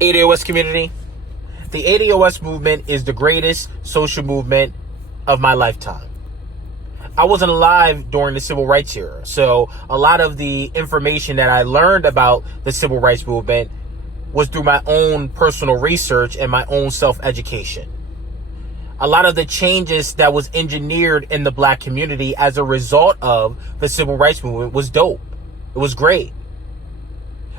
ADOS community. The ADOS movement is the greatest social movement of my lifetime. I wasn't alive during the civil rights era, so a lot of the information that I learned about the civil rights movement was through my own personal research and my own self-education. A lot of the changes that was engineered in the black community as a result of the civil rights movement was dope. It was great.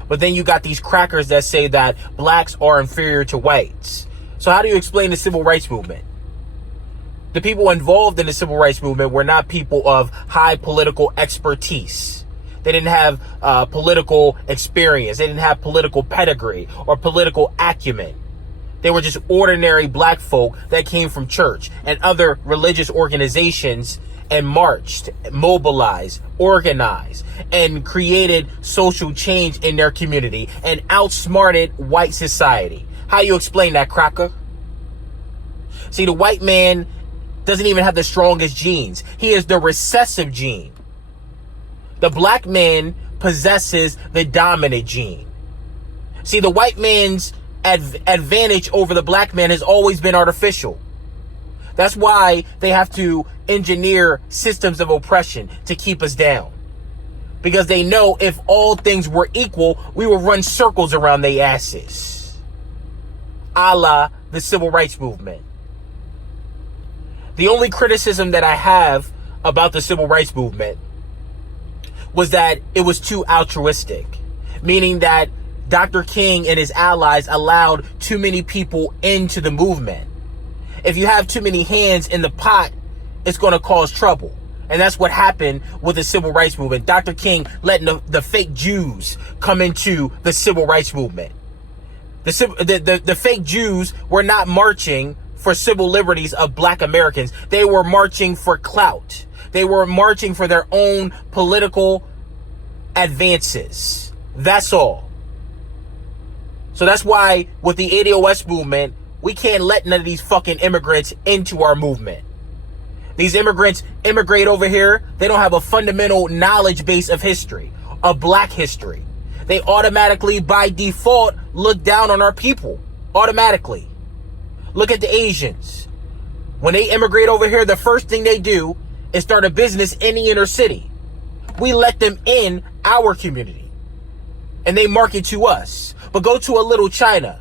But then you got these crackers that say that blacks are inferior to whites. So how do you explain the civil rights movement? The people involved in the civil rights movement were not people of high political expertise. They didn't have political experience. They didn't have political pedigree or political acumen. They were just ordinary black folk that came from church and other religious organizations and marched, mobilized, organized, and created social change in their community and outsmarted white society. How you explain that, cracker? See, the white man doesn't even have the strongest genes. He is the recessive gene. The black man possesses the dominant gene. See, the white man's advantage over the black man has always been artificial. That's why they have to engineer systems of oppression to keep us down. Because they know if all things were equal, we would run circles around their asses. A la the civil rights movement. The only criticism that I have about the civil rights movement was that it was too altruistic. Meaning that Dr. King and his allies allowed too many people into the movement. If you have too many hands in the pot, it's going to cause trouble. And that's what happened with the civil rights movement. Dr. King letting the fake Jews come into the civil rights movement. The fake Jews were not marching for civil liberties of black Americans. They were marching for clout. They were marching for their own political advances. That's all. So that's why with the ADOS movement, we can't let none of these fucking immigrants into our movement. These immigrants immigrate over here. They don't have a fundamental knowledge base of history, of black history. They automatically, by default, look down on our people. Automatically. Look at the Asians. When they immigrate over here, the first thing they do is start a business in the inner city. We let them in our community. And they market to us. But go to a little China.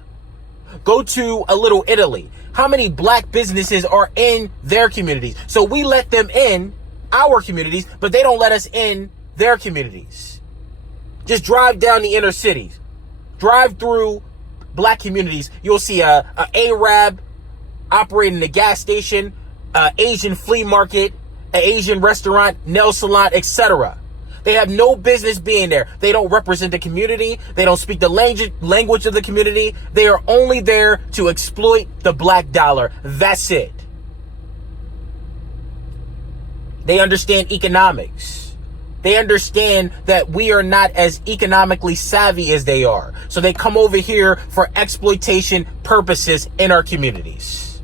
Go to a little Italy. How many black businesses are in their communities? So we let them in our communities, but they don't let us in their communities. Just drive down the inner cities. Drive through black communities. You'll see a Arab operating a gas station, Asian flea market, an Asian restaurant, nail salon, etc. They have no business being there. They don't represent the community. They don't speak the language of the community. They are only there to exploit the black dollar. That's it. They understand economics. They understand that we are not as economically savvy as they are. So they come over here for exploitation purposes in our communities.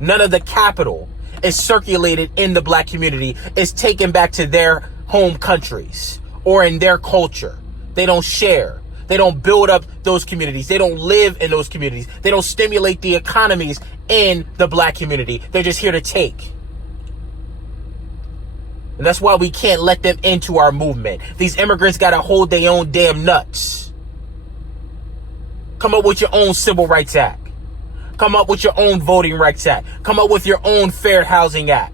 None of the capital is circulated in the black community. It's taken back to their home countries or in their culture. They don't share. They don't build up those communities. They don't live in those communities. They don't stimulate the economies in the black community. They're just here to take. And that's why we can't let them into our movement. These immigrants got to hold their own damn nuts. Come up with your own Civil Rights Act. Come up with your own Voting Rights Act. Come up with your own Fair Housing Act.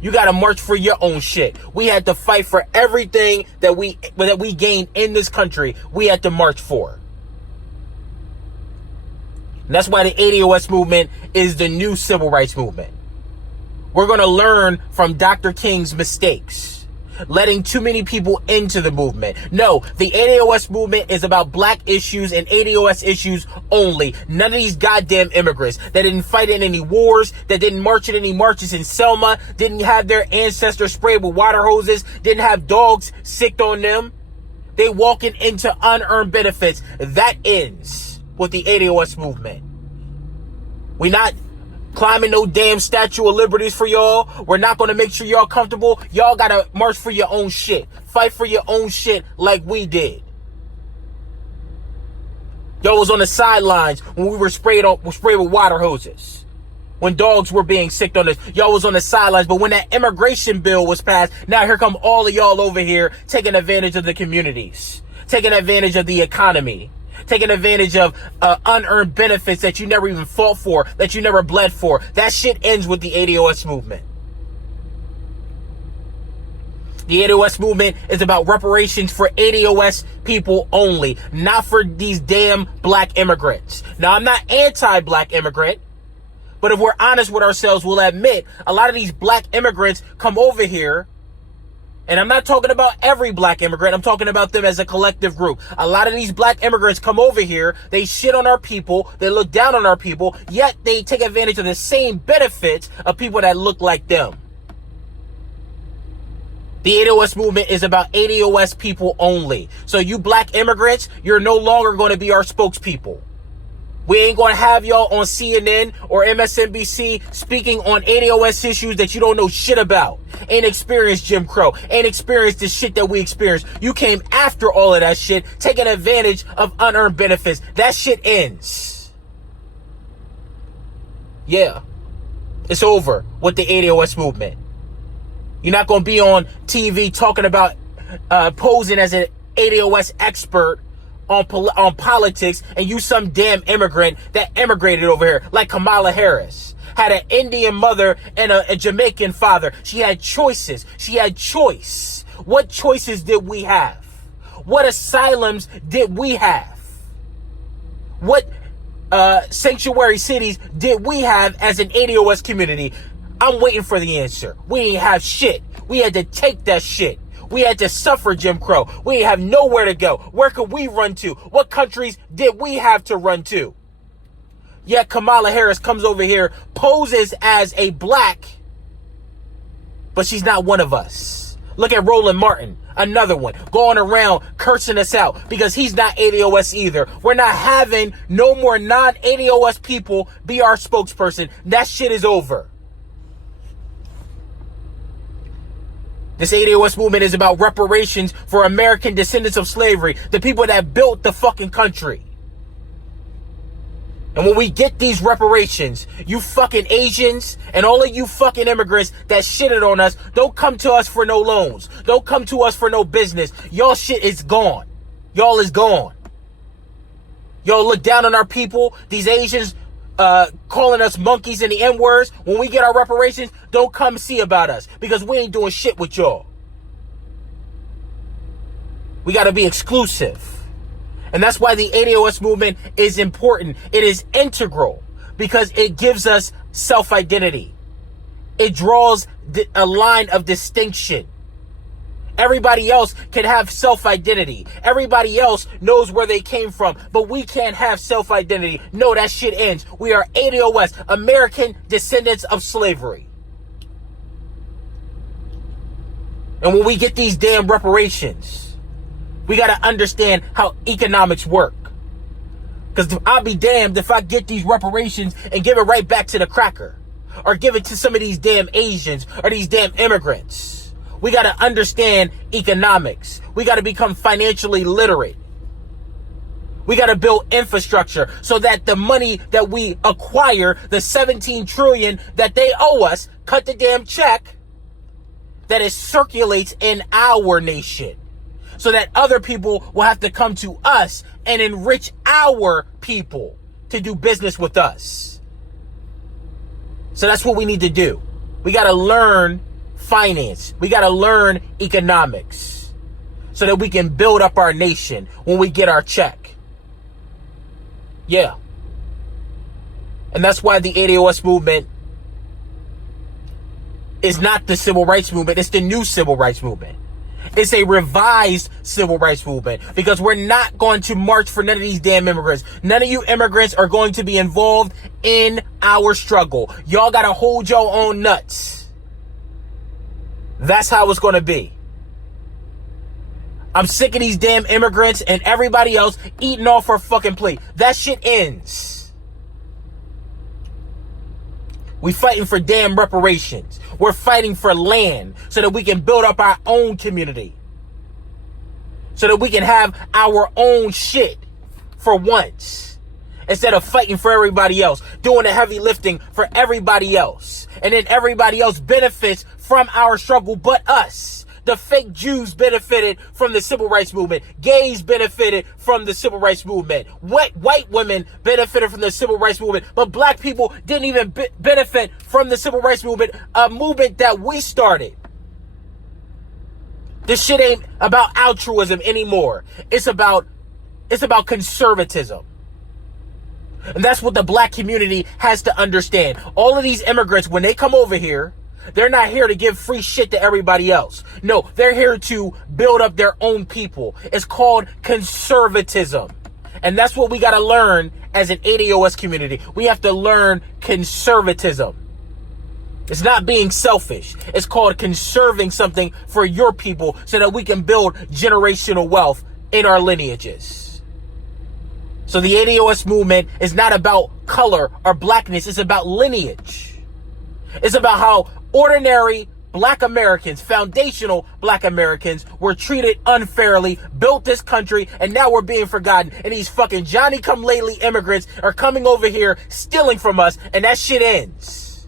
You got to march for your own shit. We had to fight for everything that we gained in this country. We had to march for. And that's why the ADOS movement is the new civil rights movement. We're going to learn from Dr. King's mistakes, letting too many people into the movement. No, the ADOS movement is about black issues and ADOS issues only. None of these goddamn immigrants that didn't fight in any wars, that didn't march in any marches in Selma, didn't have their ancestors sprayed with water hoses, didn't have dogs sicked on them. They walking into unearned benefits. That ends with the ADOS movement. We not climbing no damn Statue of Liberties for y'all. We're not going to make sure y'all comfortable. Y'all got to march for your own shit. Fight for your own shit like we did. Y'all was on the sidelines when we were sprayed with water hoses. When dogs were being sicked on us, y'all was on the sidelines. But when that immigration bill was passed, now here come all of y'all over here taking advantage of the communities, taking advantage of the economy, taking advantage of unearned benefits that you never even fought for, that you never bled for. That shit ends with the ADOS movement. The ADOS movement is about reparations for ADOS people only, not for these damn black immigrants. Now, I'm not anti-black immigrant, but if we're honest with ourselves, we'll admit a lot of these black immigrants come over here, and I'm not talking about every black immigrant, I'm talking about them as a collective group. A lot of these black immigrants come over here, they shit on our people, they look down on our people, yet they take advantage of the same benefits of people that look like them. The ADOS movement is about ADOS people only. So you black immigrants, you're no longer going to be our spokespeople. We ain't going to have y'all on CNN or MSNBC speaking on ADOS issues that you don't know shit about. Ain't experienced Jim Crow. Ain't experienced the shit that we experienced. You came after all of that shit, taking advantage of unearned benefits. That shit ends. Yeah. It's over with the ADOS movement. You're not going to be on TV talking about posing as an ADOS expert on politics, and you some damn immigrant that immigrated over here, like Kamala Harris. Had an Indian mother and a Jamaican father. She had choices. She had choice. What choices did we have? What asylums did we have? What sanctuary cities did we have as an ADOS community? I'm waiting for the answer. We didn't have shit. We had to take that shit. We had to suffer Jim Crow. We didn't have nowhere to go. Where could we run to? What countries did we have to run to? Yet Kamala Harris comes over here, poses as a black, but she's not one of us. Look at Roland Martin, another one, going around cursing us out because he's not ADOS either. We're not having no more non-ADOS people be our spokesperson. That shit is over. This ADOS movement is about reparations for American descendants of slavery, the people that built the fucking country. And when we get these reparations, you fucking Asians and all of you fucking immigrants that shitted on us, don't come to us for no loans. Don't come to us for no business. Y'all shit is gone. Y'all is gone. Y'all look down on our people. These Asians calling us monkeys and the N-words. When we get our reparations, don't come see about us because we ain't doing shit with y'all. We got to be exclusive. And that's why the ADOS movement is important. It is integral because it gives us self-identity. It draws a line of distinction. Everybody else can have self-identity. Everybody else knows where they came from, but we can't have self-identity. No, that shit ends. We are ADOS, American descendants of slavery. And when we get these damn reparations, we got to understand how economics work. Because I'll be damned if I get these reparations and give it right back to the cracker. Or give it to some of these damn Asians or these damn immigrants. We got to understand economics. We got to become financially literate. We got to build infrastructure so that the money that we acquire, the 17 trillion that they owe us, cut the damn check, that it circulates in our nation. So that other people will have to come to us and enrich our people to do business with us. So that's what we need to do. We got to learn finance. We got to learn economics so that we can build up our nation when we get our check. Yeah. And that's why the ADOS movement is not the civil rights movement. It's the new civil rights movement. It's a revised civil rights movement because we're not going to march for none of these damn immigrants. None of you immigrants are going to be involved in our struggle. Y'all got to hold your own nuts. That's how it's going to be. I'm sick of these damn immigrants and everybody else eating off our fucking plate. That shit ends. We fighting for damn reparations. We're fighting for land so that we can build up our own community. So that we can have our own shit. for once, instead of fighting for everybody else, doing the heavy lifting for everybody else. And then everybody else benefits from our struggle but us. The fake Jews benefited from the civil rights movement. Gays benefited from the civil rights movement. White women benefited from the civil rights movement. But black people didn't even benefit from the civil rights movement, a movement that we started. This shit ain't about altruism anymore. It's about conservatism. And that's what the black community has to understand. All of these immigrants, when they come over here, they're not here to give free shit to everybody else. No, they're here to build up their own people. It's called conservatism. And that's what we got to learn as an ADOS community. We have to learn conservatism. It's not being selfish. It's called conserving something for your people so that we can build generational wealth in our lineages. So the ADOS movement is not about color or blackness. It's about lineage. It's about how ordinary black Americans, foundational black Americans, were treated unfairly, built this country, and now we're being forgotten. And these fucking Johnny-come-lately immigrants are coming over here, stealing from us, and that shit ends.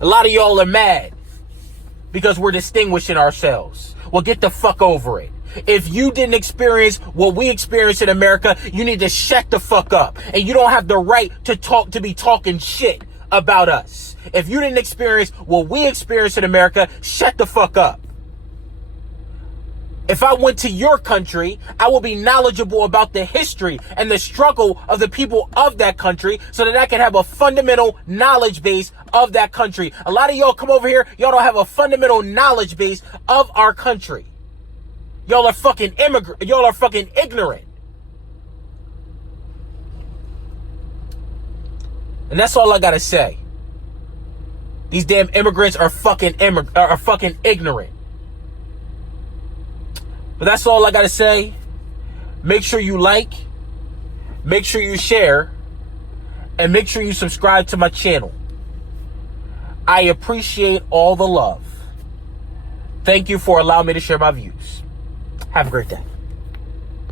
A lot of y'all are mad because we're distinguishing ourselves. Well, get the fuck over it. If you didn't experience what we experienced in America, you need to shut the fuck up. And you don't have the right to be talking shit about us. If you didn't experience what we experienced in America, shut the fuck up. If I went to your country, I will be knowledgeable about the history and the struggle of the people of that country so that I can have a fundamental knowledge base of that country. A lot of y'all come over here, y'all don't have a fundamental knowledge base of our country. Y'all are fucking y'all are fucking ignorant. And that's all I gotta say. These damn immigrants are fucking ignorant. But that's all I gotta say. Make sure you like, make sure you share, and make sure you subscribe to my channel. I appreciate all the love. Thank you for allowing me to share my views. Have a great day.